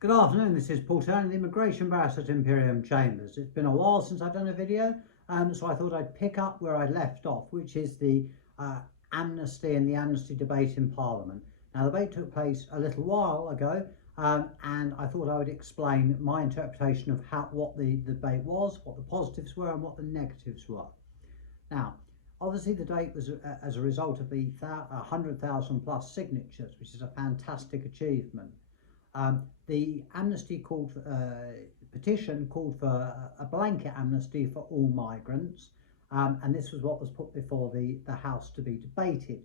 Good afternoon, this is Paul Turner, the Immigration Barrister at Imperium Chambers. It's been a while since I've done a video, so I thought I'd pick up where I left off, which is the amnesty and the amnesty debate in Parliament. Now, the debate took place a little while ago, and I thought I would explain my interpretation of what the debate was, what the positives were and what the negatives were. Now, obviously the debate was as a result of the 100,000 plus signatures, which is a fantastic achievement. The amnesty petition called for a blanket amnesty for all migrants, and this was what was put before the House to be debated.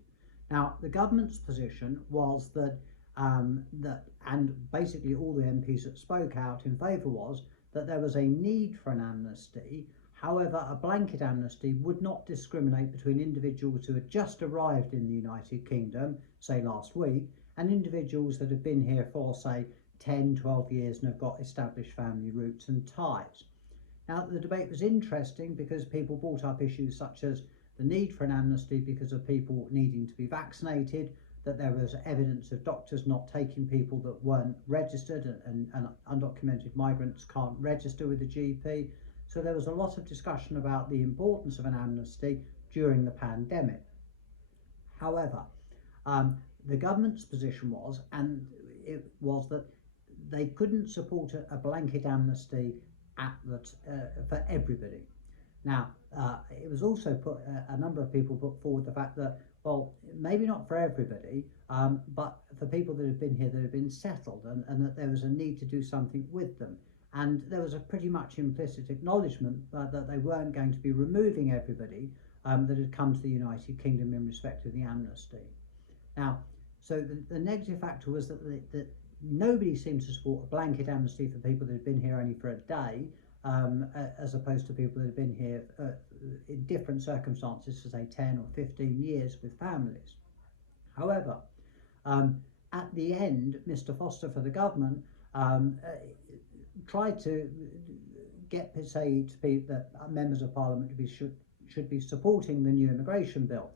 Now, the government's position was that, and basically all the MPs that spoke out in favour was that there was a need for an amnesty. However, a blanket amnesty would not discriminate between individuals who had just arrived in the United Kingdom, say last week, and individuals that have been here for, say, 10, 12 years and have got established family roots and ties. Now, the debate was interesting because people brought up issues such as the need for an amnesty because of people needing to be vaccinated, that there was evidence of doctors not taking people that weren't registered, and undocumented migrants can't register with the GP. So there was a lot of discussion about the importance of an amnesty during the pandemic. However, the government's position was, that they couldn't support a blanket amnesty for everybody. Now, it was also a number of people put forward the fact that, well, maybe not for everybody, but for people that have been here, that have been settled, and that there was a need to do something with them. And there was a pretty much implicit acknowledgement that they weren't going to be removing everybody that had come to the United Kingdom in respect of the amnesty. Now, so the negative factor was that nobody seemed to support a blanket amnesty for people that had been here only for a day, as opposed to people that had been here in different circumstances for, say, 10 or 15 years with families. However, at the end, Mr. Foster for the government tried to get, say, to be that members of Parliament should be supporting the new immigration bill.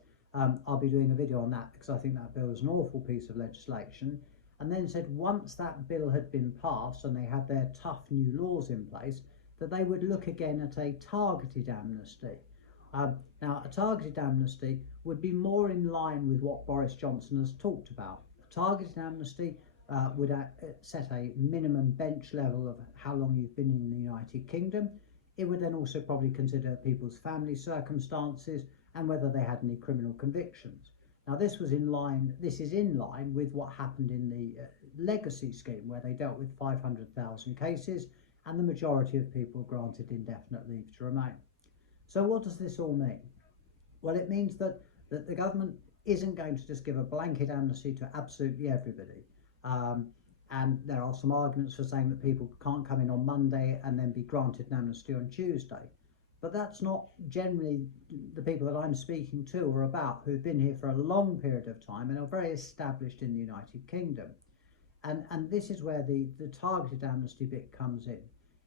I'll be doing a video on that because I think that bill is an awful piece of legislation. And then said once that bill had been passed and they had their tough new laws in place, that they would look again at a targeted amnesty. Now, a targeted amnesty would be more in line with what Boris Johnson has talked about. A targeted amnesty would set a minimum bench level of how long you've been in the United Kingdom. It would then also probably consider people's family circumstances and whether they had any criminal convictions. Now, this is in line with what happened in the legacy scheme, where they dealt with 500,000 cases and the majority of people granted indefinite leave to remain. So what does this all mean? Well, it means that the government isn't going to just give a blanket amnesty to absolutely everybody. And there are some arguments for saying that people can't come in on Monday and then be granted an amnesty on Tuesday. But that's not generally the people that I'm speaking to or about, who've been here for a long period of time and are very established in the United Kingdom. And this is where the targeted amnesty bit comes in.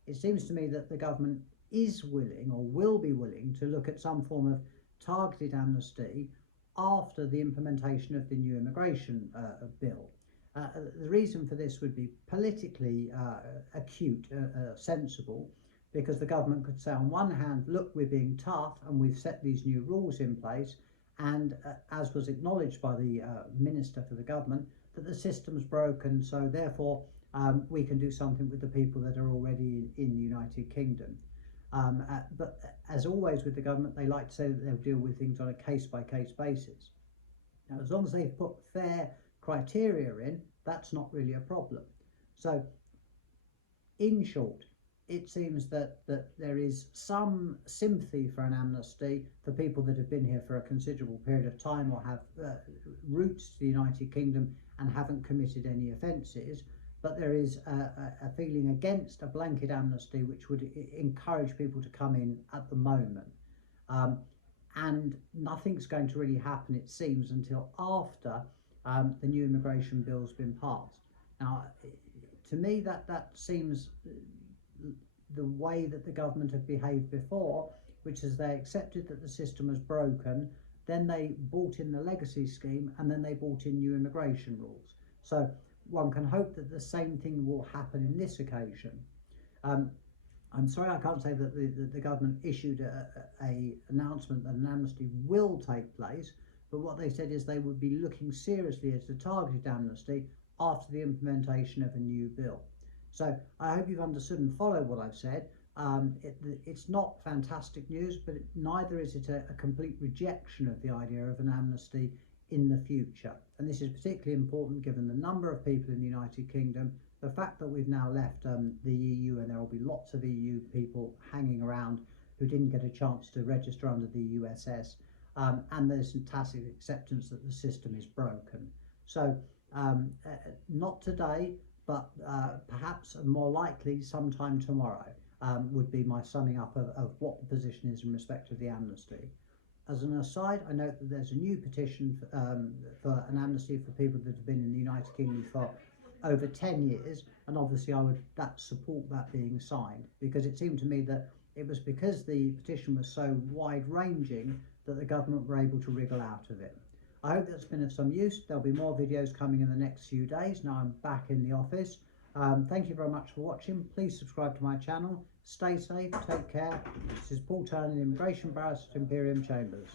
It seems to me that the government is willing, or will be willing, to look at some form of targeted amnesty after the implementation of the new immigration bill. The reason for this would be politically acute, sensible, because the government could say, on one hand, look, we're being tough and we've set these new rules in place, and as was acknowledged by the Minister for the government, that the system's broken, so therefore we can do something with the people that are already in the United Kingdom. But as always with the government, they like to say that they'll deal with things on a case-by-case basis. Now, as long as they've put fair criteria in, that's not really a problem. So, in short, it seems that there is some sympathy for an amnesty for people that have been here for a considerable period of time or have roots to the United Kingdom and haven't committed any offences, but there is a feeling against a blanket amnesty which would encourage people to come in at the moment. And nothing's going to really happen, it seems, until after the new immigration bill's been passed. Now, to me, that seems the way that the government have behaved before, which is they accepted that the system was broken, then they brought in the legacy scheme, and then they brought in new immigration rules. So one can hope that the same thing will happen in this occasion. I'm sorry I can't say that the government issued a announcement that an amnesty will take place, but what they said is they would be looking seriously at a targeted amnesty after the implementation of a new bill. So I hope you've understood and followed what I've said. It's not fantastic news, but neither is it a complete rejection of the idea of an amnesty in the future. And this is particularly important given the number of people in the United Kingdom, the fact that we've now left the EU, and there will be lots of EU people hanging around who didn't get a chance to register under the USS, and there's some tacit acceptance that the system is broken. So not today, but perhaps more likely sometime tomorrow would be my summing up of what the position is in respect of the amnesty. As an aside, I note that there's a new petition for an amnesty for people that have been in the United Kingdom for over 10 years, and obviously I would support that being signed, because it seemed to me that it was because the petition was so wide-ranging that the government were able to wriggle out of it. I hope that's been of some use. There'll be more videos coming in the next few days. Now I'm back in the office. Thank you very much for watching. Please subscribe to my channel. Stay safe, take care. This is Paul Turner, Immigration Barrister at Imperium Chambers.